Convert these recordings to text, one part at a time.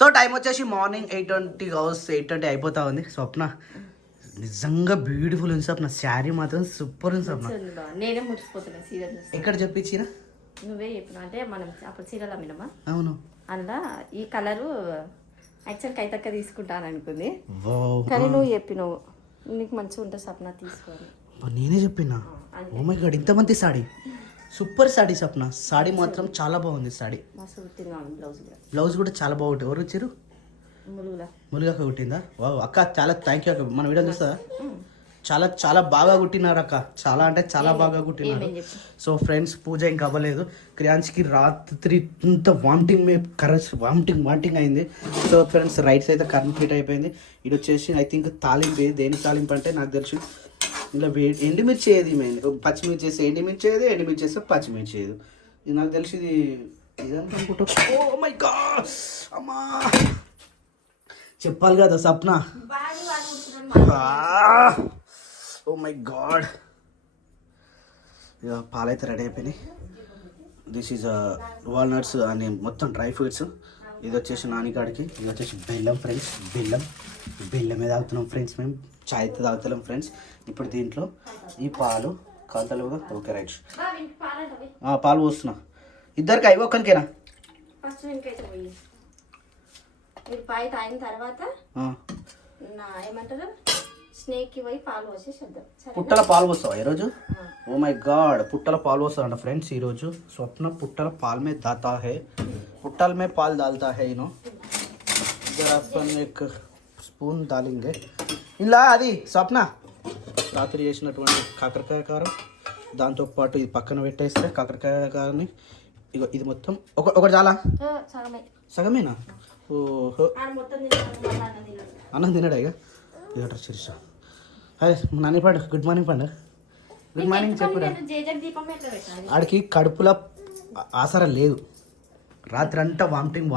So time వచ్చేసి morning 8:20 hours 8:20 అయిపోతా ఉంది. స్వప్న నిజంగా బ్యూటిఫుల్ ఉంది స్వప్న. శారీ మాత్రం సూపర్ ఉంది స్వప్న. నేనే మురిసిపోతున్నా సీరియల్ చూస్తే. ఎక్కడ చెప్పించిన నువ్వే చెప్పిన అంటే మనం అప్పుడు సీరియల్ అమ్మినమా. అవును అందులో ఈ కలరు యాక్చువల్ కైతక్క తీసుకుంటాను అనుకుంది కానీ నువ్వు చెప్పినావు నీకు మంచిగా ఉంటుంది సప్న తీసుకోవాలి. నేనే చెప్పినా. ఓ మై గాడ్ ఇంతమంది సాడీ సూపర్ సాడీ స్వప్న. సాడీ మాత్రం చాలా బాగుంది. సాడీ మస్తు కుట్టింది బ్లౌజ్ కూడా చాలా బాగుంటుంది. ఎవరు వచ్చారు? ములుగా కుట్టిందా? వా అక్క చాలా థ్యాంక్ యూ అక్క. మన వీడియో చూస్తా. చాలా చాలా బాగా కుట్టినారు అక్క. చాలా అంటే చాలా బాగా కుట్టినారు. సో ఫ్రెండ్స్ పూజ ఇంకా అవ్వలేదు. క్రియాన్స్కి రాత్రి ఇంత వామిటింగ్ అయింది. సో ఫ్రెండ్స్ రైట్స్ అయితే కంప్లీట్ అయిపోయింది. ఇది వచ్చేసి ఐ థింక్ తాలింపు. దేని తాలింపు అంటే నాకు తెలుసు ఇలా ఎండుమిర్చి ఏది మెయిన్ పచ్చిమిర్చి వేస్తే ఎండుమిర్చి ఏది ఎండుమిర్చి వేస్తే పచ్చిమిర్చి ఏది. ఇది నాకు తెలిసి ఇది ఇదంతా అనుకుంటా. ఓ మై గాడ్ అమ్మా చెప్పాలి కదా సప్న. ఓ మై గాడ్ ఇక పాలైతే రెడీ అయిపోయినాయి. దిస్ ఈజ్ వాల్నట్స్ అని మొత్తం డ్రై ఫ్రూట్స్. ఇది వచ్చేసి నానికాడికి. ఇది వచ్చేసి బెల్లం ఫ్రెండ్స్. బెల్లమే తాగుతున్నాం ఫ్రెండ్స్. మేము చాయ్ అయితే తాగుతున్నాం ఫ్రెండ్స్. ఇప్పుడు దీంట్లో ఈ పాలు కాలుతలు కూడా ఓకే రైట్. పాలు పోస్తున్నా. ఇద్దరికి అవి ఒక్కరికేనా? పాయి తాగిన తర్వాత ఏమంటారు స్నేక్ పోయి పాలు పోసేద్దాం. పుట్టల పాలు పోస్తావా ఈరోజు? ఓ మై గాడ్ పుట్టల పాలు పోస్తావంట ఫ్రెండ్స్ ఈరోజు. స్వప్న పుట్టల పాల్ మే దాతా హై. పుట్టల మే పాలు దాల్తా హై. జరా अपन एक స్పూన్ దాలింగే ఇలా. అది స్వప్న రాత్రి చేసినటువంటి కాకరకాయ కారం దాంతోపాటు ఇది పక్కన పెట్టేస్తే కాకరకాయ కారాన్ని ఇగో ఇది మొత్తం ఒకటి చాలా సగమేనా? ఓహో అన్నం తినడా? ఇక ఇక శిరీష అదే నాని పాడు. గుడ్ మార్నింగ్ పండు. గుడ్ మార్నింగ్ చెప్పురా. ఆడికి కడుపులో ఆసరం లేదు. రాత్రి అంతా వామిటింగ్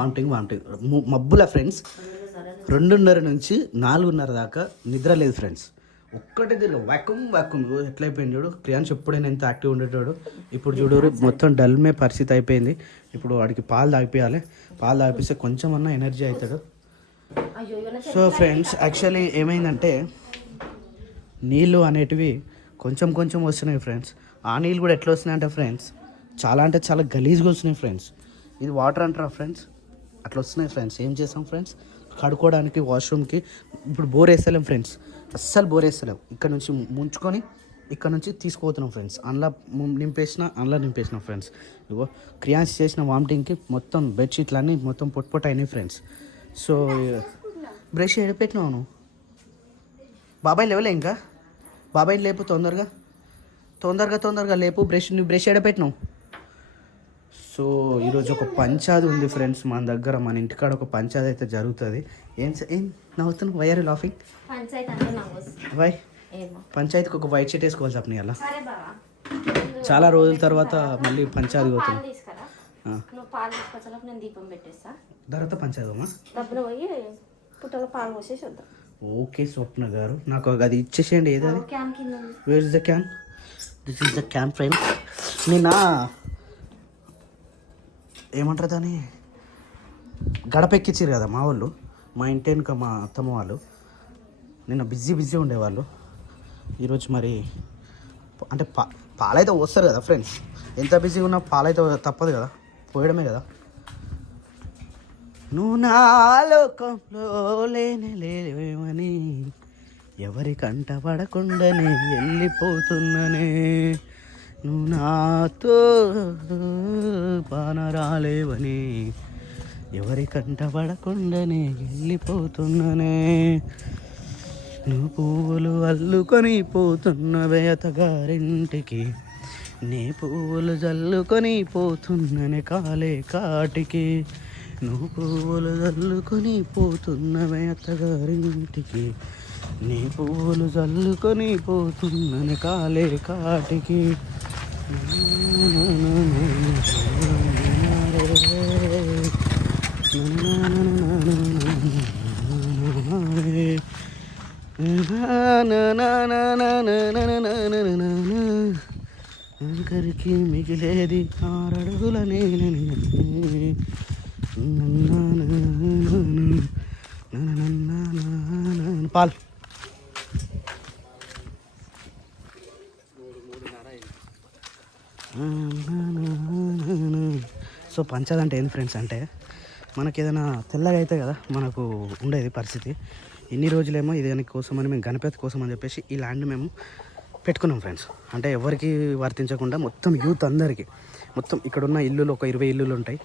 మబ్బుల ఫ్రెండ్స్. 2:30 నుంచి 4:30 దాకా నిద్ర లేదు ఫ్రెండ్స్. ఒక్కటే తిరిగి వ్యాక్యూమ్ ఎట్లయిపోయింది చూడు. క్రియాన్స్ ఎప్పుడైనా ఎంత యాక్టివ్ ఉండేటాడు. ఇప్పుడు చూడు మొత్తం డల్మే పరిస్థితి అయిపోయింది. ఇప్పుడు వాడికి పాలు తాగిపోయాలి. పాలు తాగిపిస్తే కొంచెం అన్నా ఎనర్జీ అవుతాడు. సో ఫ్రెండ్స్ యాక్చువల్లీ ఏమైందంటే నీళ్ళు అనేటివి కొంచెం వస్తున్నాయి ఫ్రెండ్స్. ఆ నీళ్ళు కూడా ఎట్లా వస్తున్నాయి అంటే ఫ్రెండ్స్ చాలా అంటే చాలా గలీజ్గా వస్తున్నాయి ఫ్రెండ్స్. ఇది వాటర్ అంటారా ఫ్రెండ్స్? అట్లా వస్తున్నాయి ఫ్రెండ్స్. ఏం చేస్తాం ఫ్రెండ్స్ కడుక్కోవడానికి వాష్రూమ్కి ఇప్పుడు బోర్ వేస్తలేం ఫ్రెండ్స్. అస్సలు బోర్ వేస్తలేం. ఇక్కడ నుంచి ముంచుకొని ఇక్కడ నుంచి తీసుకుపోతున్నాం ఫ్రెండ్స్. అందులో నింపేసిన ఫ్రెండ్స్. ఇగో క్రియాన్స్ చేసిన వామిటింగ్కి మొత్తం బెడ్షీట్లు అన్నీ మొత్తం పొట్టు అయినాయి ఫ్రెండ్స్. సో బ్రష్ ఎడపెట్టినావు నువ్వు? బాబాయ్ లేవలే ఇంకా? బాబాయ్ లేపు తొందరగా లేపు. బ్రష్ ఎడపెట్టినావు? సో ఈరోజు ఒక పంచాది ఉంది ఫ్రెండ్స్ మన దగ్గర. మన ఇంటికాడ ఒక పంచాది అయితే జరుగుతుంది. ఏం నవ్వుతున్నావు? Why are you laughing? వై పంచాయతీకి ఒక వైట్ షర్ట్ వేసుకోవాలి చెప్పని అలా. చాలా రోజుల తర్వాత మళ్ళీ పంచాది పోతుంది. తర్వాత పంచాయతమ్మా ఓకే స్వప్న గారు నాకు అది ఇచ్చేసేయండి. ఏదది? Where is the can? This is the can friend. నిన్న ఏమంటారు దాన్ని గడప ఎక్కించారు కదా మా వాళ్ళు. మా ఇంటి వెనుక మా అత్తమ్మ వాళ్ళు నిన్న బిజీ ఉండేవాళ్ళు. ఈరోజు మరి అంటే పాలైతే వస్తారు కదా ఫ్రెండ్స్. ఎంత బిజీగా ఉన్నా పాలైతే తప్పదు కదా, పోయడమే కదా. నువ్వు నా లోకంలో లేనేమని ఎవరి కంట పడకుండానే వెళ్ళిపోతున్నానే. నువ్వు నాతో పానరాలేవని ఎవరి కంట పడకుండానే వెళ్ళిపోతున్నానే. నువ్వు పువ్వులు అల్లుకొని పోతున్నవే అత్తగారింటికి. నీ పువ్వులు జల్లుకొని పోతున్ననే కాలే కాటికి. నువ్వు పువ్వులు జల్లుకొని పోతున్నవే అత్తగారింటికి. నీ పువ్వులు జల్లుకొని పోతున్ననే కాలే కాటికి. ఆఖరికి మిగిలేది 6 అడుగుల నేలని. పాలు సో పంచది అంటే ఏంది ఫ్రెండ్స్ అంటే మనకి ఏదైనా తెల్లగా అయితే కదా మనకు ఉండేది పరిస్థితి. ఇన్ని రోజులేమో ఇది దాని కోసం అని మేము గణపతి కోసం అని చెప్పేసి ఈ ల్యాండ్ మేము పెట్టుకున్నాం ఫ్రెండ్స్. అంటే ఎవరికి వర్తించకుండా మొత్తం యూత్ అందరికీ మొత్తం ఇక్కడున్న ఇల్లులు ఒక 20 ఇల్లులు ఉంటాయి.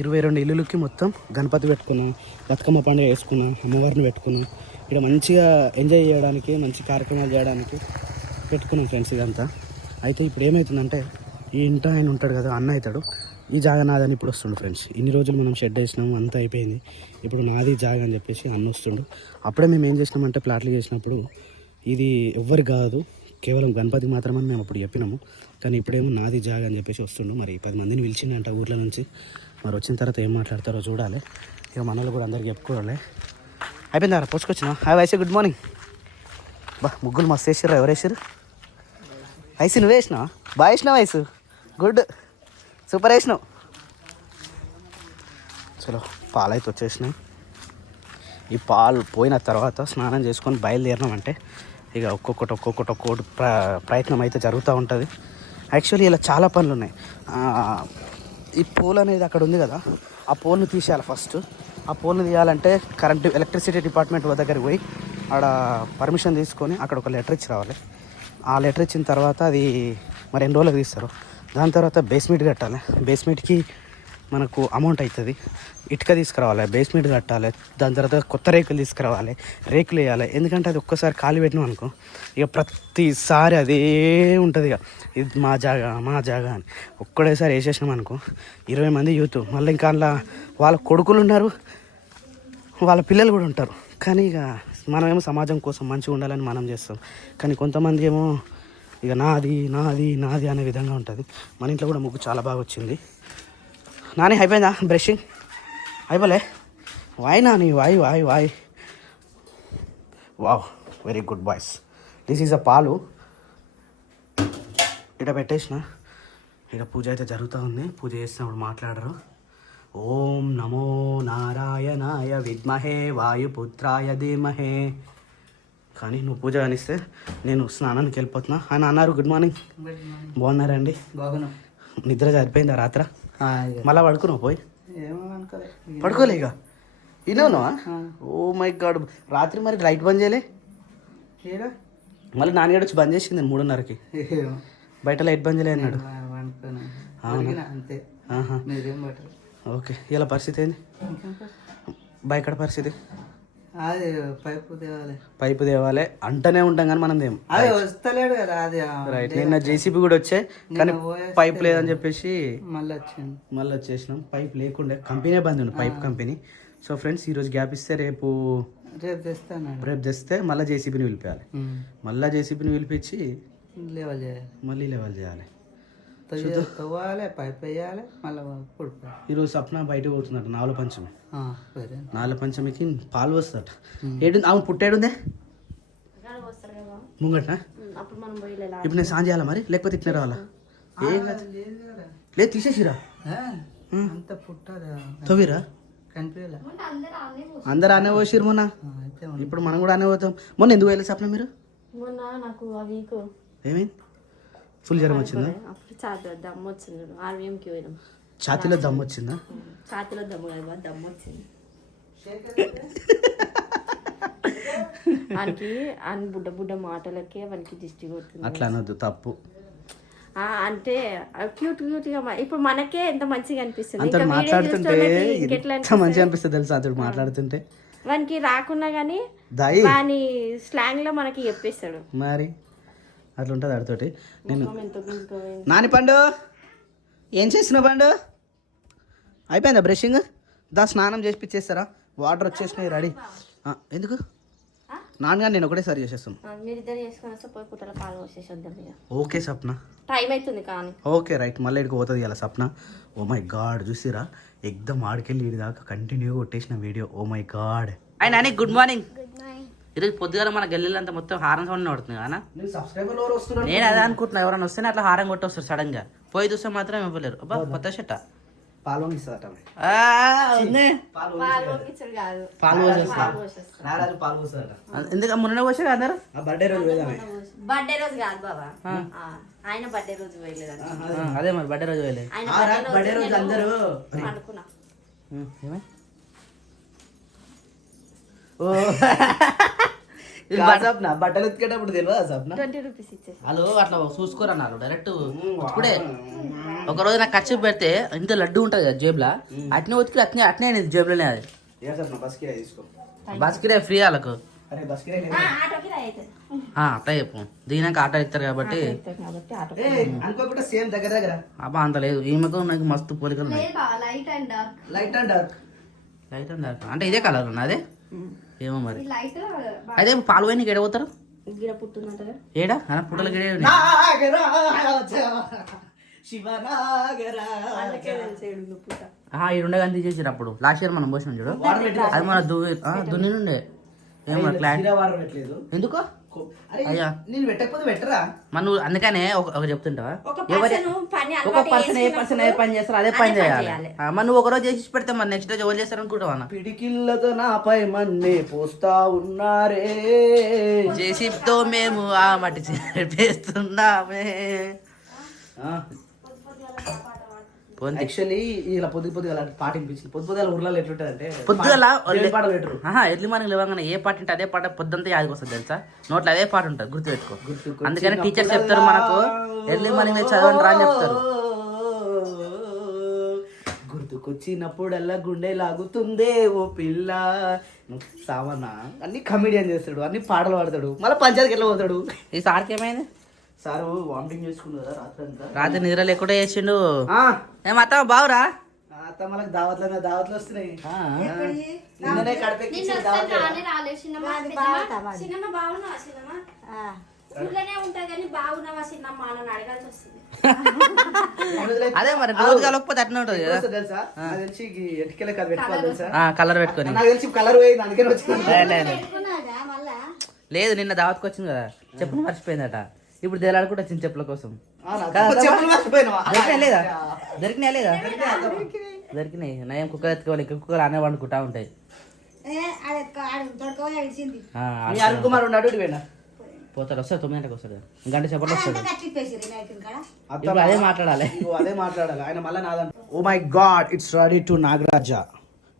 22 ఇల్లులకి మొత్తం గణపతి పెట్టుకున్నాం, బతుకమ్మ పండుగ వేసుకున్నాం, అమ్మవారిని పెట్టుకున్నాం. ఇక్కడ మంచిగా ఎంజాయ్ చేయడానికి మంచి కార్యక్రమాలు చేయడానికి పెట్టుకున్నాం ఫ్రెండ్స్ ఇదంతా. అయితే ఇప్పుడు ఏమవుతుందంటే ఈ ఇంట ఆయన ఉంటాడు కదా అన్న అవుతాడు, ఈ జాగా నాదని ఇప్పుడు వస్తుండు ఫ్రెండ్స్. ఇన్ని రోజులు మనం షెడ్ వేసినాం అంతా అయిపోయింది, ఇప్పుడు నాది జాగా అని చెప్పేసి అన్న వస్తుండు. అప్పుడే మేము ఏం చేసినామంటే ప్లాట్లు చేసినప్పుడు ఇది ఎవ్వరు కాదు కేవలం గణపతి మాత్రమని మేము అప్పుడు చెప్పినాము. కానీ ఇప్పుడేమో నాది జాగా అని చెప్పేసి వస్తుండు. మరి 10 మందిని పిలిచిందంట ఊర్ల నుంచి. మరి వచ్చిన తర్వాత ఏం మాట్లాడతారో చూడాలి. ఇక మనలో కూడా అందరికి చెప్పుకోవాలి. అయిపోయిందా పోసుకొచ్చినా? హాయ్ వైసీ, గుడ్ మార్నింగ్. బా ముగ్గులు మస్తు వేసారు. ఎవరు వేసారు? ఐసి నువ్వు వేసినావా? బాగా వేసినావు వయసు, గుడ్ సూపర్ వేసినావు. చలో పాలు అయితే వచ్చేసినాయి. ఈ పాలు పోయిన తర్వాత స్నానం చేసుకొని బయలుదేరినామంటే ఇక ఒక్కొక్కటి ప్రయత్నం అయితే జరుగుతూ ఉంటుంది. యాక్చువల్లీ ఇలా చాలా పనులు ఉన్నాయి. ఈ పోల్ అనేది అక్కడ ఉంది కదా, ఆ పోల్ని తీసేయాలి ఫస్ట్. ఆ పోల్ని తీయాలంటే ఎలక్ట్రిసిటీ డిపార్ట్మెంట్ దగ్గరికి పోయి ఆడ పర్మిషన్ తీసుకొని అక్కడ ఒక లెటర్ ఇచ్చి రావాలి. ఆ లెటర్ ఇచ్చిన తర్వాత అది మరి ఎన్ని రోజులకు తీస్తారు. దాని తర్వాత బేస్మెంట్ కట్టాలి. బేస్మెంట్కి మనకు అమౌంట్ అవుతుంది. ఇటుక తీసుకురావాలి, బేస్మెంట్ కట్టాలి, దాని తర్వాత కొత్త రేకులు తీసుకురావాలి, రేకులు వేయాలి. ఎందుకంటే అది ఒక్కసారి ఖాళీ పెట్టినాం అనుకో ఇక ప్రతిసారి అదే ఉంటుంది. ఇక ఇది మా జాగా అని ఒక్కడేసారి వేసేసినాం అనుకో 20 మంది యూత్, మళ్ళీ ఇంకా అందులో వాళ్ళ కొడుకులు ఉన్నారు, వాళ్ళ పిల్లలు కూడా ఉంటారు. కానీ ఇక మనమేమో సమాజం కోసం మంచిగా ఉండాలని మనం చేస్తాం. కానీ కొంతమంది ఏమో ఇక నాది నాది నాది అనే విధంగా ఉంటుంది. మన ఇంట్లో కూడా ముగ్గు చాలా బాగా వచ్చింది. నాని అయిపోయిందా బ్రషింగ్? అయిపోలే? వాయ్ నాని వాయ్ వాయ్ వాయ్. Wow, very good boys. This is a పాలు. ఇక్కడ పెట్టేసిన. ఇక్కడ పూజ అయితే జరుగుతూ ఉంది. పూజ చేసినప్పుడు మాట్లాడరు. ఓం నమో నారాయణాయ విద్మహే వాయుపుత్రాయ ధీమహే. కానీ నువ్వు పూజ కానిస్తే నేను స్నానానికి వెళ్ళిపోతున్నా అని అన్నారు. Good morning. బాగున్నారండి? బాగున్నాం. నిద్ర సరిపోయిందా రాత్ర? మళ్ళీ పడుకున్నావు పోయి? పడుకోలే ఇక ఇన్నావునా? ఓ మై గాడ్. రాత్రి మరి లైట్ బంద్ చేయలే? మళ్ళీ నాన్నగాడు వచ్చి బంద్ చేసింది 3:30కి. బయట లైట్ బంద్ చేయలే అన్నాడు. ఓకే, ఇలా పరిస్థితి ఏంది? బయట పరిస్థితి అది పైపు తేవాలి అంటనే ఉంటాం కానీ మనం దేం వస్తలేడు కదా. అది రైట్. నిన్న జేసీబీ కూడా వచ్చాయి కానీ పైప్ లేదని చెప్పేసి మళ్ళీ వచ్చేసినాం. పైప్ లేకుండా కంపెనీ బంద్ ఉంది, పైప్ కంపెనీ. సో ఫ్రెండ్స్ ఈరోజు గ్యాప్ ఇస్తే రేపు తెస్తే మళ్ళీ జేసీబీని పిలిపించాలి. మళ్ళీ జేసీబీని పిలిపించి మళ్ళీ లెవెల్ చేయాలి. పైప్ వేయాలి మళ్ళీ. ఈరోజు సప్న బయటకు పోతుందట. నాలుగు పంచమికి పాలు వస్తుందట. ఏడు అవును పుట్టేడుందే ముంగట. ఇప్పుడు నేను సాయం చేయాలా మరి, లేకపోతే ఇట్లా రావాలా? ఏం కాదు, లేదు తీసేసిరా. తవ్విరా అందరు అనే పోసిరు మొన్న. ఇప్పుడు మనం కూడా అనే పోతాం. మొన్న ఎందుకు వెళ్ళి సప్న మీరు? ఏమైంది? ఫుల్ జ్వరం వచ్చిందా? దమ్ము వచ్చింది. ఆర్వీఎంకి పోయినాం. ఛాతీలో దమ్ము వచ్చిందా? ఛాతీలో దమ్ము కదా, దమ్ము వచ్చింది. వానికి అని బుడ్డ మాటలకే వానికి దిష్టి కొడుతుంది. అట్లా అనొద్దు, తప్పు. అంటే క్యూట్ గా ఇప్పుడు మనకే ఎంత మంచిగా అనిపిస్తుంది. అంత మాట్లాడుతుంటే ఎంత మంచిగా అనిపిస్తుంది తెలుసా అతడు మాట్లాడుతుంటే. వానికి రాకున్నా గానీ వాని స్లాంగ్ లో మనకి చెప్పేస్తాడు. మరి అట్లా ఉంటుంది ఆడితోటి. నేను నాని పండు ఏం చేస్తున్నావు పండు? అయిపోయిందా బ్రషింగ్? స్నానం చేసిపిచ్చేస్తారా? వాటర్ వచ్చేసినాయి రెడీ. ఎందుకు నాన్నగారు నేను ఒకటేసారి చేసేస్తాను. ఓకే సప్న, టైం అవుతుంది కానీ. Okay right. మళ్ళీ ఇక్కడికి పోతుంది ఇలా సప్న. ఓ మై గాడ్ చూసిరా ఎగ్దమ్ ఆడికెళ్ళి ఇడి దాకా కంటిన్యూగా కొట్టేసిన వీడియో. Oh my God. ఆయన నాని గుడ్ మార్నింగ్. ఈరోజు పొద్దుగాల మన గల్లీలంతా మొత్తం హారం సౌండ్ పడుతుంది కదా. నేను అదే అనుకుంటున్నా, ఎవరైనా వస్తేనే అట్లా హారం కొట్టి వస్తారు సడన్ గా. పోయి చూస్తే మాత్రం ఇవ్వలేరు. అబ్బా కొత్త షర్ట పాలు ఇస్తుందట పాలు పొంగిచ్చుడు కాదు, పాలు పోసేస్తా. పాలు పోసేస్తా. నారాజు పాలు పోస్తుందట. ఎందుకు మొన్న వచ్చారు అందరు ఆ బర్త్డే రోజు పోదామే. బర్త్డే రోజు కాదు బాబా, ఆయన బర్త్డే రోజు పోయలేదు. అదే మరి బర్త్డే రోజు వెళ్ళలేదు. ఆయన బర్త్డే రోజు అందరూ అనుకున్నా. సప్న బట్టలు ఉతికేటప్పుడు తెలియదా సప్న? 20 రూపీస్ ఇచ్చేసి వాళ్ళు అట్లా చూసుకోరన్నారు డైరెక్ట్ ఇప్పుడే. ఒక రోజు నాకు ఖర్చు పెడితే ఇంత లడ్డు ఉంటుంది కదా జేబులా, అట్నే ఉతికి అట్నే అట్నే జేబులోనే అది ఏ సప్న బస్ కిరాయి తీసుకో. బస్ కిరాయి ఫ్రీ వాళ్ళకు. అరే బస్ కిరాయి లేదు. ఆటోకి అయితే అట్లా చెప్పు, దిగినాక ఆటో ఇస్తారు కాబట్టి. కాబట్టి ఆటో అనుకోకుండా సేమ్ దగ్గర దగ్గర. అబ్బా అంత లేదు, ఈమెకు నాకు మస్తు పోలికలు ఉన్నాయి. Light and dark. Light and dark. Light and dark అంటే ఇదే కలర్ ఉన్నది ఏమో మరి. లైట్ అయితే పాలు పోయి నీకు ఎడబోతారు గిడ పుట్టిందంటారా? ఏడా పుట్టల గిడే ఈడుండగా తీసేసారు అప్పుడు లాస్ట్ ఇయర్ మనం పోసినాం చూడు, అది మన దున్ని నుండే ఏమో క్లారిటీ. ఎందుకో అయ్యా నేను పెట్టకపోతే పెట్టరా. మన నువ్వు అందుకనే ఒక చెప్తుంటావా, ఒక ఎవరి పని ఒక పర్సన్ ఏ పర్సన్ ఏ పని చేస్తారో అదే పని చేయాలి. మరి నువ్వు ఒక రోజు చేసి పెడితే మరి నెక్స్ట్ రోజు ఎవరు చేస్తారు అనుకుంటావా? పిడికిళ్ళతో నాపై మన్నే పోస్తా ఉన్నారే, జేసీబీతో మేము ఆ మట్టి చేస్తున్నామే. యాక్చువల్లీ ఇలా పొద్దుగా అలాంటి పాట వినిపించింది. పొద్దుగా ఊర్లలో ఎట్లుంటది అంటే పొద్దుగల పాటలు పెట్టరు. ఎర్లీ మార్నింగ్ లేవగానే ఏ పాట ఉంటే అదే పాట పొద్దుంతా యాదికి వస్తుంది తెలుసా, నోట్లో అదే పాట ఉంటుంది, గుర్తుపెట్టుకో. అందుకని టీచర్స్ చెప్తారు మనకు ఎర్లీ మార్నింగ్ చదవండి రా అని చెప్తారు. గుర్తుకొచ్చినప్పుడల్లా గుండె లాగుతుందే ఓ పిల్ల. సావన్న అన్ని కమెడియన్ చేస్తాడు, అన్ని పాటలు పాడతాడు, మళ్ళీ పంచాయతీకి ఎట్లా పోతాడు. ఈ సార్కి ఏమైంది? సార్ వామిటింగ్ చేసుకుంది కదా రాత్రి అంతా. రాత్రి నిద్ర లేకుండా చేసిండు. ఏమత్తా బావురా? మనకు దావత్లు వస్తున్నాయి. నిన్ననే కడిపెక్కించి సినిమా బాగున్నావా? సినిమా ఊళ్ళోనే ఉంటా కానీ బాగున్నావా సినిమా అని అడగాల్సి వస్తుంది. అదే మరి రోజు కలగకపోతే అట్నే ఉంటుంది కదా. తెలుసా నాకు తెలిసి ఎటుకెళ్ళే కథ పెట్టుకోవాలి తెలుసా. కలర్ పెట్టుకొని నాకు తెలిసి కలర్ పోయింది అందుకని వచ్చింది. లేదు నిన్న దావత్కి వచ్చింది కదా, చెప్పులు మర్చిపోయిందట. ఇప్పుడు దేలాడుకుంటూ వచ్చింది చెప్పుల కోసం. దొరికినాయా లేదా? దొరికినాయి. నయం కుక్కర్ ఎత్తుకోవాలి, కుక్కర్ అనే వండుకుంటా ఉంటాయి. అరుణ్ కుమార్ ఉన్నాడు పోతాడు, వస్తాడు 9 గంటలకు వస్తాడు, గంట చెప్పలు వస్తాడు. ఇప్పుడు అదే మాట్లాడాలి. ఆయన మళ్ళీ నాదంట. Oh my God, it's ready to Nagaraja.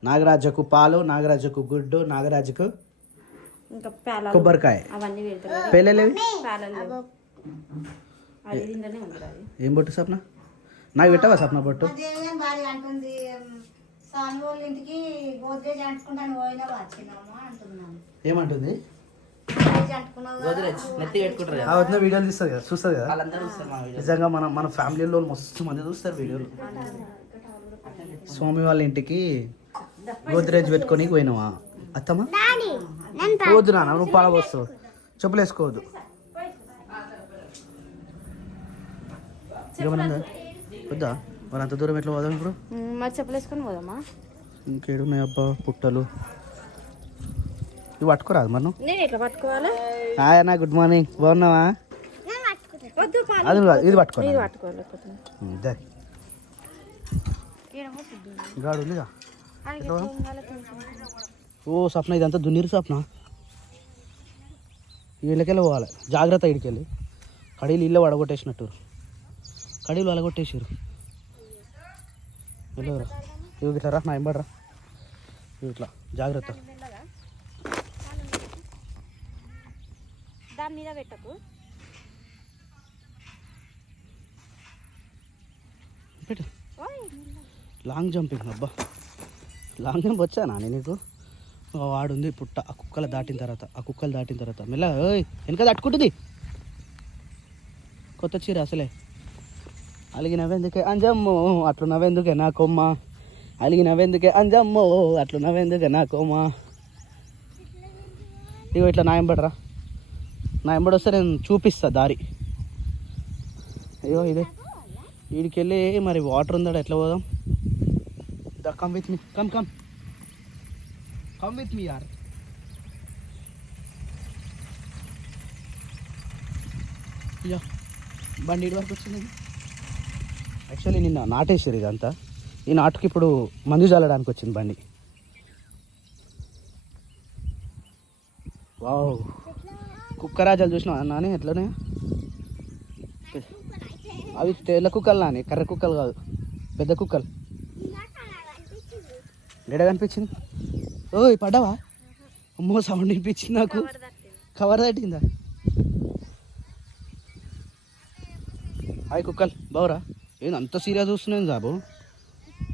నాగరాజకు పాలు, నాగరాజకు గుడ్డు, నాగరాజకు ఇంకా పేలాలు కొబ్బరికాయ అవన్నీ పెడతారు. పేలేవి పేలాలు అది తింటూనే ఉంది. అది ఏం బొట్టు సప్న? నాకు పెట్టవా సప్న బొట్టు? ఏమంటుంది? నెత్తి పెట్టుకుంటారు కదా, వచ్చిన వీడియోలు తీస్తుంది కదా, చూస్తుంది కదా. వాళ్ళందరూ చూస్తారు మా వీడియో. నిజంగా మన ఫ్యామిలీలో మస్తు మంది చూస్తారు వీడియోలు. స్వామి వాళ్ళ ఇంటికి గోద్రేజ్ పెట్టుకొని పోయినావా అత్తమ్మ? వద్దు నాన్న, నువ్వు పాలవస్తావు, చెప్పులు వేసుకోవద్దు. వద్దా? మరి అంత దూరం ఎట్లా పోదాం ఇప్పుడు? మరి చెప్పులు వేసుకొని పోదామా? ఇంకేడున్నాయి అబ్బా పుట్టలు. ఇవి పట్టుకోరాదు మరి నువ్వు? నేను ఎట్లా పట్టుకోవాలా? హాయ్ అన్న, గుడ్ మార్నింగ్, బాగున్నావా? అది ఇది పట్టుకో. ఇది పట్టుకోవాలి. గాడు ఉందిగా. ఓ సప్న, ఇదంతా దున్నీరు సప్న. వీళ్ళకెళ్ళి పోవాలి జాగ్రత్త. ఇడికెళ్ళి కడీలు ఇల్లు వడగొట్టేసినట్టు, కడీలు వడగొట్టేసారు. వెళ్ళరా ఇవి ఇట్లా రా, నా ఎంబడరా, ఇట్లా జాగ్రత్త. దాని మీద పెట్టకు. పెట్టు. లాంగ్ జంపింగ్ అబ్బా, లాంగ్ జంప్ వచ్చానా నేను నీకు? వాడుంది పుట్ట, ఆ కుక్కలు దాటిన తర్వాత మెల్ల వెనక తట్టుకుంటుంది. కొత్త చీర అసలే. అలిగినవెందుకే అంజమ్మో అట్లు నవ్వెందుకే నా కొమ్మ, అలిగినవెందుకే అంజమ్మో అట్లు నవ్వెందుకే నా కొమ్మ. ఇగో ఇట్లా నా ఎంబడరా, నా ఎంబడి వస్తే నేను చూపిస్తా దారి. అయ్యో ఇదే వీడికెళ్ళి మరి వాటర్ ఉందా, ఎట్లా పోదాం? Come with me, come with me యార్. బండి ఇటు వరకు వచ్చింది. యాక్చువల్లీ నిన్న నాటేసారు ఇదంతా, ఈ నాటుకి ఇప్పుడు మందు చల్లడానికి వచ్చింది బండి. వావ్, కుక్కరాజాలు చూసినా నాని ఎట్లనే? అవి తెల్ల కుక్కలు నాని, కర్ర కుక్కలు కాదు, పెద్ద కుక్కలు. ఎడ కనిపించింది? ఓయ్ పడ్డావా? అమ్మో సౌండ్ వినిపించింది నాకు. కవర్ తట్టిందా? హాయ్ కుక్కలు, బావురా? ఏంది అంత సీరియస్ చూస్తున్నాను బాబు?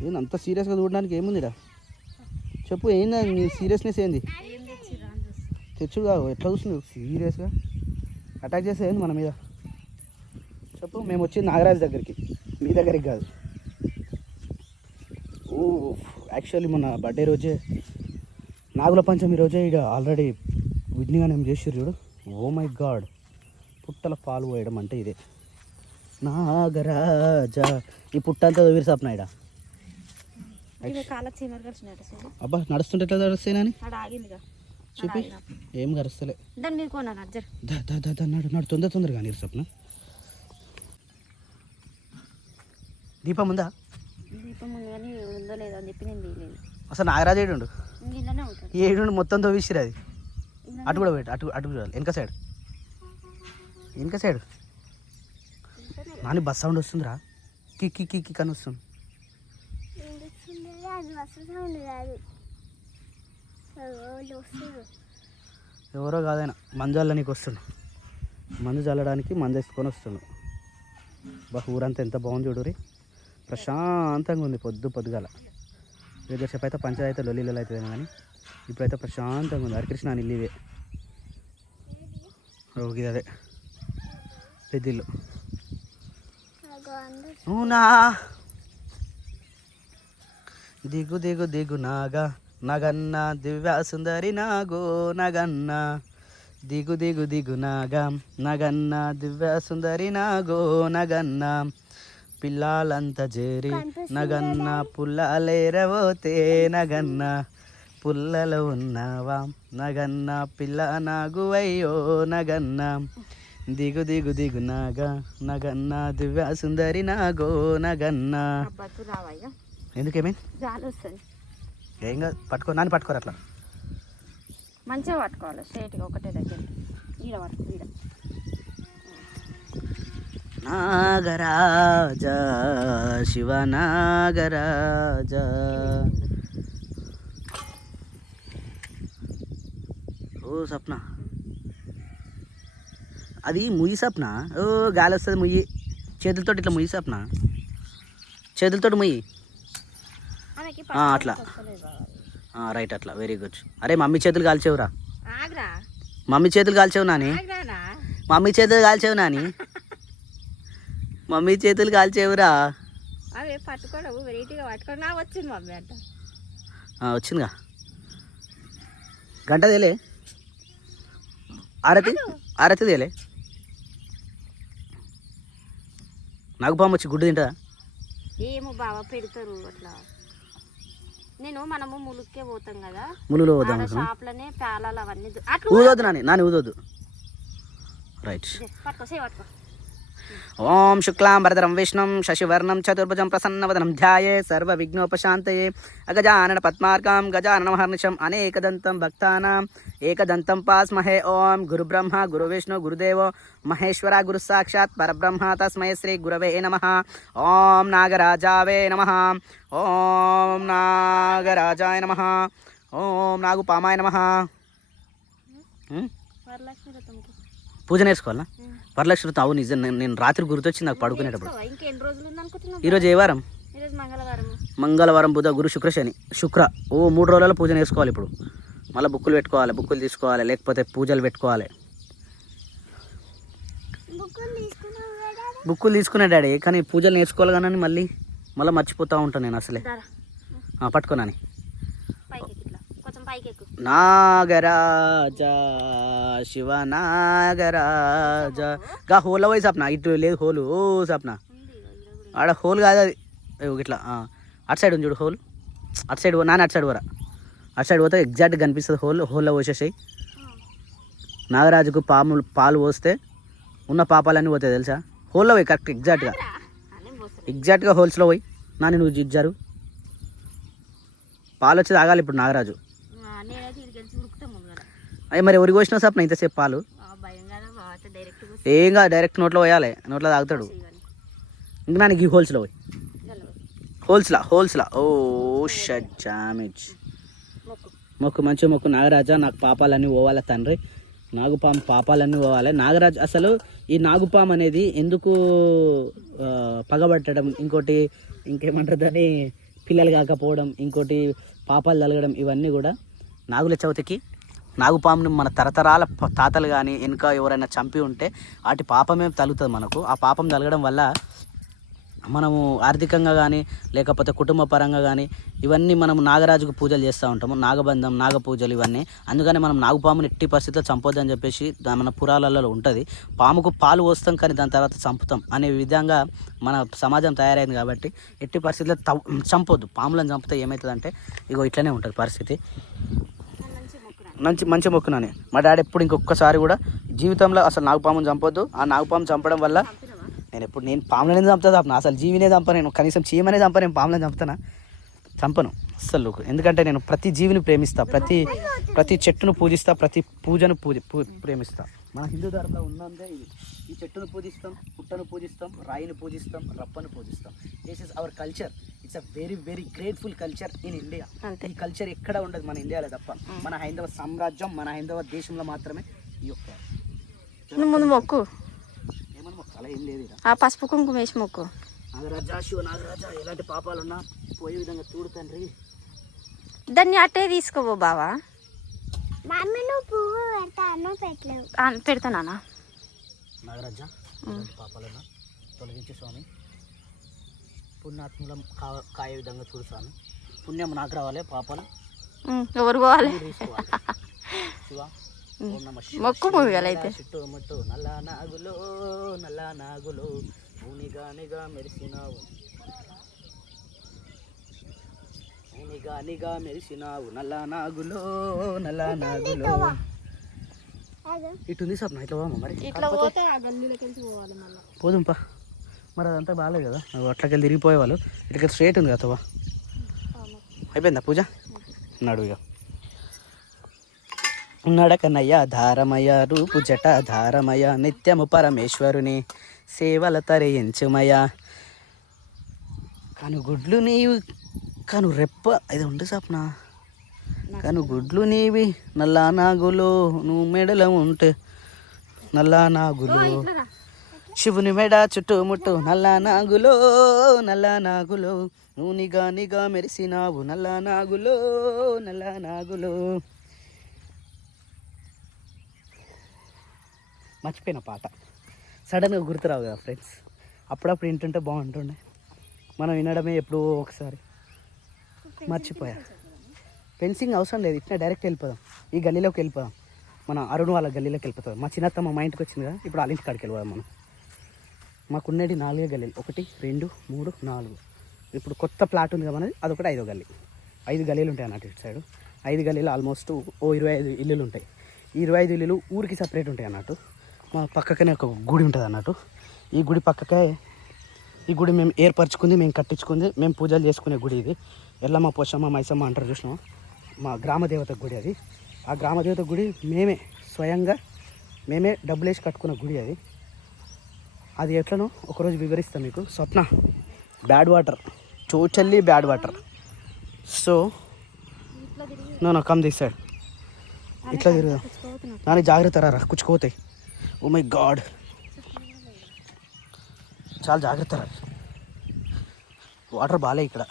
ఏంది అంత సీరియస్గా చూడడానికి ఏముందిరా? చెప్పు, ఏందా నీ సీరియస్నెస్ ఏంది? తెచ్చుగా ఎట్లా చూస్తున్నావు సీరియస్గా? అటాక్ చేస్తే ఏంది మన మీద? చెప్పు. మేము వచ్చింది నాగరాజు దగ్గరికి, మీ దగ్గరికి కాదు. ఓ యాక్చువల్లీ మన బర్త్డే రోజే, నాగుల పంచమి రోజే ఇక ఆల్రెడీ విజ్ఞానం ఏం చేసారు చూడు. ఓ మై గాడ్, పుట్టల పాలు పోయడం అంటే ఇదే. నాగరాజా ఈ పుట్ట అంతా విరిసాపనా ఇడ. అబ్బా నడుస్తుంటే ఎట్లా నడుస్తాయినా చూపి. ఏం కరుస్తలే. నాడు తొందర తొందరగా నిరసప్న. దీపం ఉందా? దీపం ఉంది కానీ ఉందో లేదో అని చెప్పి నేను తీయలేదు. అసలు నాగరాజు ఏడుండు? ఏడుండు మొత్తం తవ్విసిరు అది. అటు కూడా పెట్టు, అటు చూడాలి. వెనక సైడ్, వెనక సైడ్. నాని బస్ సౌండ్ వస్తుందిరా, కిక్కి కిక్కి అని వస్తుంది. ఎవరో కాదైనా మందు చల్లడానికి వస్తుండు. మందు చల్లడానికి మందు వేసుకొని వస్తుండు. బా ఊరంతా ఎంత బాగుంది చూడురి, ప్రశాంతంగా ఉంది. పొద్దుగాల రేపు సేపు అయితే పంచాయతీ లొల్లిలో అవుతుందేమో కానీ ఇప్పుడైతే ప్రశాంతంగా ఉంది. హరికృష్ణ అని ఇల్లు ఇదే, అదే పెద్దిల్లు. అవునా? దిగు దిగు దిగు నాగా నగన్న దివ్య సుందరి నాగో నగన్న. దిగు దిగు దిగు నాగా నగన్న దివ్య సుందరి నాగో నగన్న. పిల్లలంతా చేరి నగన్న పుల్లలేరవోతే నగన్న. పుల్లలో ఉన్నావా నగన్న పిల్ల నాగువయ్యో నగన్న. దిగు దిగు దిగు నాగా నగన్న దివ్య సుందరి నాగో నగన్న. ఎందుకేమైంది? ఏం కాదు, పట్టుకో నాని, పట్టుకోరు అట్లా మంచిగా పట్టుకోవాలి స్ట్రైట్గా ఒకటే దగ్గర. ఈడ పట్టుకో, ఈడ. నాగరాజా శివ నాగరాజా. ఓ సప్న, అది ముయ్యి సప్న. ఓ గాలి వస్తుంది, ముయ్యి. చేతులతో ఇట్లా ముయ్యి సప్న, చేతులతో ముయ్యి. అట్లా రైట్, అట్లా. Very good. అరే మమ్మీ చేతులు కాల్చేవురా, మమ్మీ చేతులు కాల్చేవు నాని, మమ్మీ చేతులు కాల్చేవు నాని, మమ్మీ చేతులు కాల్చేవురా. వచ్చిందిగా గంట తేలే. ఆరతి తేలే. నాకు పాము వచ్చి గుడ్డు తింటుందా? ఏమో బాగా పెడతారు అట్లా. మనము ములుక్కే పోతాం కదా, ములుగులో పోతాం. షాప్లోనే పేలాలు అవన్నీ ఊదొద్దు నాని ఊదొద్దు. రైట్. పట్టుకో. ఓం శుక్లాం వరదరం విష్ణుం శశివర్ణం చతుర్భుజం ప్రసన్నవదనం ధ్యాయే సర్వ విఘ్నోపశాంతయే. అగజానన పద్మార్కం గజానన మహర్నిశం అనేకదంతం భక్తానాం ఏకదంతం పాస్మహే. ఓం గురు బ్రహ్మ గురు విష్ణు గురుదేవో మహేశ్వర గురు సాక్షాత్ పరబ్రహ్మ తస్మై శ్రీ గురవే నమః. ఓం నాగరాజావే నమః. ఓం నాగరాజాయ నమః. ఓం నాగుపామాయ నమః. పూజ నేర్చుకోవాలా? వరలక్ష్మి తావు నిజం. నేను రాత్రి గుర్తొచ్చి నాకు పడుకునేటప్పుడు. ఈరోజు ఏ వారం? మంగళవారం బుధ గురు శుక్ర శని శుక్ర. ఓ 3 రోజులలో పూజ నేర్చుకోవాలి. ఇప్పుడు మళ్ళీ బుక్కులు పెట్టుకోవాలి, బుక్కులు తీసుకోవాలి, లేకపోతే పూజలు పెట్టుకోవాలి. బుక్కులు తీసుకునే డాడీ, కానీ పూజలు నేర్చుకోవాలి కానీ మళ్ళీ మర్చిపోతూ ఉంటాను నేను అసలే. పట్టుకోనాని. నాగరాజా శివ నాగరాజా. గా హోల్ పోయి సప్న, ఇటు లేదు హోలు. ఓ సప్న ఆడ హోల్ కాదు అది, ఇట్లా అటు సైడ్ ఉంది చూడు హోల్. అటు సైడ్ నాన్న, అటు సైడ్ పోరా. అటు సైడ్ పోతే ఎగ్జాక్ట్గా కనిపిస్తుంది హోల్. హోల్లో పోసేసాయి. నాగరాజుకు పాలు పోస్తే ఉన్న పాపాలన్నీ పోతాయి తెలుసా. హోల్లో పోయి కరెక్ట్ ఎగ్జాక్ట్గా హోల్స్లో పోయి. నాని నువ్వు జిజ్జారు పాలు వచ్చి తాగాలి ఇప్పుడు నాగరాజు. నేనైతే ఇది గెలిచి ఉరుకుతాం ముందుగా. అవి మరి ఎవరికి పోసినావు సప్న ఇంతసేపు పాలు? భయం కదా డైరెక్ట్ ఏం కాదు, డైరెక్ట్ నోట్లో పోయాలి, నోట్లో తాగుతాడు. ఇంకా నాకు ఈ హోల్స్లో పోయి హోల్స్లా ఓ షామిజ్ మొక్కు మంచిగా మొక్కు నాగరాజా, నాకు పాపాలన్నీ పోవాలి తండ్రి, నాగుపాము పాపాలన్నీ పోవాలి. నాగరాజు అసలు ఈ నాగుపాము అనేది ఎందుకు పగబట్టడం, ఇంకేమంటారు దాన్ని పిల్లలు కాకపోవడం, ఇంకోటి పాపాలు తలగడం, ఇవన్నీ కూడా నాగుల చవితికి నాగుపాముని మన తరతరాల తాతలు కానీ వెనుక ఎవరైనా చంపి ఉంటే వాటి పాపమే తగులుతుంది మనకు. ఆ పాపం తలగడం వల్ల మనము ఆర్థికంగా కానీ లేకపోతే కుటుంబ పరంగా కానీ ఇవన్నీ మనం నాగరాజుకు పూజలు చేస్తూ ఉంటాము, నాగబంధం, నాగ పూజలు ఇవన్నీ. అందుకని మనం నాగుపాముని ఎట్టి పరిస్థితిలో చంపొద్దని చెప్పేసి మన పురాణాలలో ఉంటుంది. పాముకు పాలు పోస్తాం కానీ దాని తర్వాత చంపుతాం అనే విధంగా మన సమాజం తయారైంది. కాబట్టి ఎట్టి పరిస్థితిలో చంపొద్దు. పాములను చంపితే ఏమవుతుందంటే ఇగో ఇట్లనే ఉంటుంది పరిస్థితి. మంచి మొక్కునని మా డాడీ ఎప్పుడు ఇంకొకసారి కూడా జీవితంలో అసలు నాగుపాముని చంపొద్దు. ఆ నాగుపాము చంపడం వల్ల నేను పాములనే చంపుతా, అసలు జీవినే చంపను, నేను కనీసం చీమనే చంపను, నేను పాములను చంపను అస్సలు. ఎందుకంటే నేను ప్రతి జీవిని ప్రేమిస్తా, ప్రతి చెట్టును పూజిస్తా, ప్రతి పూజను ప్రేమిస్తా. మన హిందూ ధర్మంలో ఉన్నదే ఇది. ఈ చెట్టును పూజిస్తాం, పుట్టను పూజిస్తాం, రాయిని పూజిస్తాం, రప్పను పూజిస్తాం. This is our culture. It's a very very grateful culture in India. ఈ కల్చర్ ఎక్కడ ఉండదు మన ఇండియాలో తప్ప. మన హైందవ సామ్రాజ్యం, మన హైందవ దేశంలో మాత్రమే ఈ యొక్క ముందు మొక్కు అలా ఏం లేదు. ఆ పసుపు కుంకుమ వేసి మొక్కు. నాగరాజా, శివ నాగరాజా, ఎలాంటి పాపాలున్నా పోయే విధంగా చూడు తండ్రి. దాన్ని అట్టే తీసుకోబో బావా. పెడతానా నాగరాజా, ఎలాంటి పాపాలున్నా తొలగించే స్వామి, పుణ్యాత్ములం కాయే విధంగా చూడు స్వామి. పుణ్యం నాకు రావాలి, పాపాలు ఎవరు పోవాలి. శివ మొక్కు ముగిలైతే చుట్టుముట్టు నల్ల నాగులో ఊనిగా మెరిసినావు, నల్ల నాగులో. ఇటుంది సప్న ఇట్లా పోమా మరి పోదుంపా. మరి అదంతా బాగాలేదు కదా, అట్లకెళ్ళి తిరిగిపోయేవాళ్ళు. ఇట్లకెళ్ళి స్ట్రేట్ ఉంది కదా. అయిపోయిందా పూజ? ఉన్నాడు ఇక నడకనయ్య ధారమయ, రూపు జట ధారమయ, నిత్యము పరమేశ్వరుని సేవల తరయించుమయ. కనుగుడ్లు నీవి కను రెప్ప ఇది ఉండు సప్న, కనుగుడ్లు నీవి నల్లా నాగులో, నువ్వు మెడలో ఉంటే నల్లా నాగులో. శివుని మెడ చుట్టుముట్టు నల్లా నాగులో, నువ్వు నిగా మెరిసినావు నల్లా నాగులో. మర్చిపోయిన పాట సడన్గా గుర్తురావు కదా ఫ్రెండ్స్. అప్పుడప్పుడు వింటుంటే బాగుంటుండే, మనం వినడమే ఎప్పుడో ఒకసారి. మర్చిపోయా. ఫెన్సింగ్ అవసరం లేదు, ఇట్లా డైరెక్ట్ వెళ్ళిపోదాం, ఈ గల్లీలోకి వెళ్ళిపోదాం. మన అరుణ్ వాళ్ళ గల్లీలోకి వెళ్ళిపోతాం. మా చిన్నత్తమ్మ మా ఇంటికి వచ్చింది కదా, ఇప్పుడు వాళ్ళ ఇంటి కాడికి వెళ్ళిపోదాం మనం. మాకున్నది 4 గల్లీలు, 1 2 3 4. ఇప్పుడు కొత్త ప్లాట్ ఉంది కదా మనది, అదొకటి 5వ గల్లీ. 5 గల్లీలు ఉంటాయి అన్నట్టు ఇటు సైడు. 5 గల్లీలు ఆల్మోస్ట్ 25 ఇల్లులు ఉంటాయి. ఈ 25 ఇల్లులు ఊరికి సపరేట్ ఉంటాయి అన్నట్టు. మా పక్కకనే ఒక గుడి ఉంటుంది అన్నట్టు. ఈ గుడి పక్కకే, ఈ గుడి మేము ఏర్పరచుకుంది, మేము కట్టించుకుంది, మేము పూజలు చేసుకునే గుడి ఇది. ఎల్లమ్మ, పోషమ్మ, మైసమ్మ అంటారు చూసినాం, మా గ్రామదేవత గుడి అది. ఆ గ్రామదేవత గుడి మేమే స్వయంగా డబ్బులు వేసి కట్టుకున్న గుడి అది. అది ఎట్లనో ఒకరోజు వివరిస్తాను మీకు. Swapna, bad water, totally bad water. So no come this side, ఇట్లా తిరుగుదాం. నాని జాగ్రత్త రా, కుచ్చుకోతాయి. ఓ మై గాడ్, చాలా జాగ్రత్త రా. వాటర్ బాగాలే ఇక్కడ.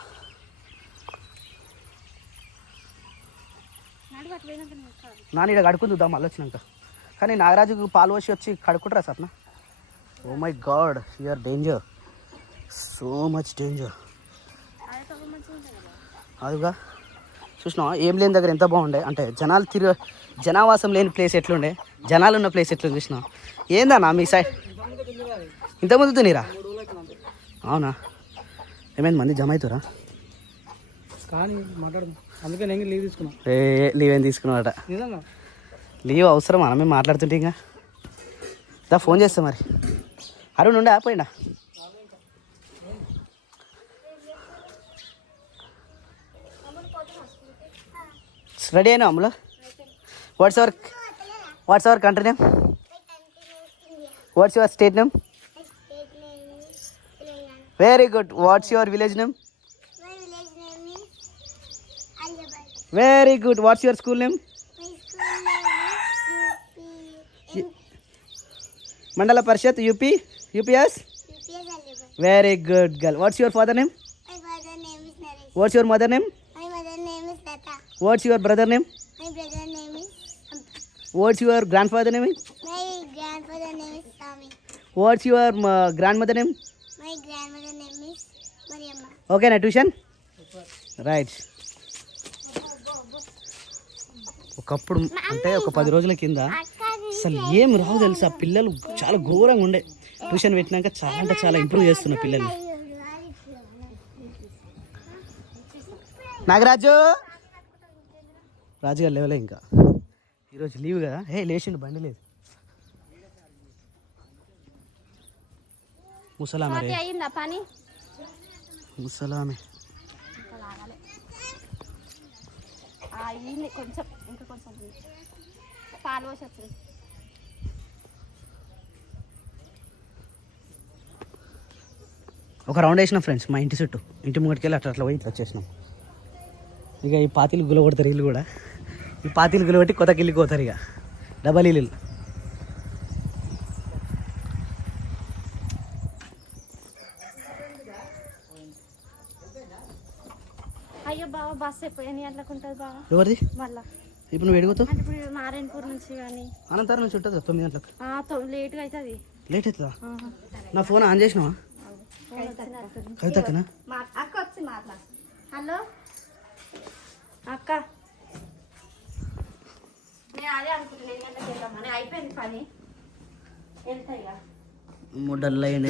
నాని ఇక్కడ కడుకుని చూద్దాం మళ్ళీ వచ్చినాక. కానీ నాగరాజుకు పాలు వచ్చి కడుక్కుంటారా Sapna? Oh my God, you're danger, so much danger. అదిగా చూసినావా, ఏం లేని దగ్గర ఎంత బాగుండే. అంటే జనావాసం లేని ప్లేస్ ఎట్లుండే, జనాలు ఉన్న ప్లేస్ ఎట్లుంది చూసినావా. ఏందన్నా మీ సైడ్ ఇంతకుముందు తినీరా? అవునా, ఏమైంది మంది జమ అవుతారా? కానీ మాట్లాడదు, అందుకే నేను లీవ్ తీసుకున్నా. లీవ్ ఏం తీసుకున్నాడట? లీవ్ అవసరం, మనమే మాట్లాడుతుంటే ఇంకా దా ఫోన్ చేస్తా మరి. అరుణ్ ఉండే ఆపోయిండా? రెడీ అయినా అమ్ములో what's our country name what's your state name very good what's your village name very good what's your school name Mandal Parishad UPS very good girl what's your father name what's your mother name what's your brother name what's your grand father name what's your grand mother name ఓకేనా tuition right. ఒకప్పుడు అంటే ఒక 10 రోజుల కింద అసలు ఏం రావు తెలుసా, పిల్లలు చాలా ఘోరంగా ఉండే. ట్యూషన్ పెట్టినాక చాలా అంటే చాలా ఇంప్రూవ్ చేస్తున్న పిల్లల్ని. నాగరాజు రాజుగారు లేవలే ఇంకా, ఈరోజు లీవ్ కదా. లేచిండు, బండి లేదు. ముసలామె రే, అయిందా పని? ముసలామె కొంచెం ఇంకా కొంచెం పాలు పోసి వచ్చింది. ఒక రౌండ్ వేసినాం ఫ్రెండ్స్ మా ఇంటి చుట్టూ. ఇంటి ముంగటికి వెళ్ళి అట్లా పోయి ఇట్లా వచ్చేసినాం. ఇక ఈ పాతీలు గుల కొడతారు ఇల్లు కూడా. ఈ పాతీలు గుల కొట్టి కొత్తకి ఇల్లుకి పోతారు. ఇక డబల్ ఇల్లు. అయ్యో బావ బస్సు ఎన్ని గంటలకు ఉంటుంది బావ? ఎవరిది మళ్ళా ఇప్పుడు నువ్వు ఎడుగుతావు? అంటే ఇప్పుడు నారాయణపూర్ నుంచి కానీ అనంతరం నుంచి ఉంటుంది 9 గంటలకు. లేట్గా అవుతుంది. లేట్ అవుతుందా? నా ఫోన్ ఆన్ చేసినావా? కవితక్కనా? అక్క వచ్చి మాట్లాడు. హలో అక్క, నేను అదే అనుకుంటున్నా ఎన్ని గంటలకు వెళ్దామని. అయిపోయింది పని, వెళ్తా ఇక. డల్ అయ్యండి.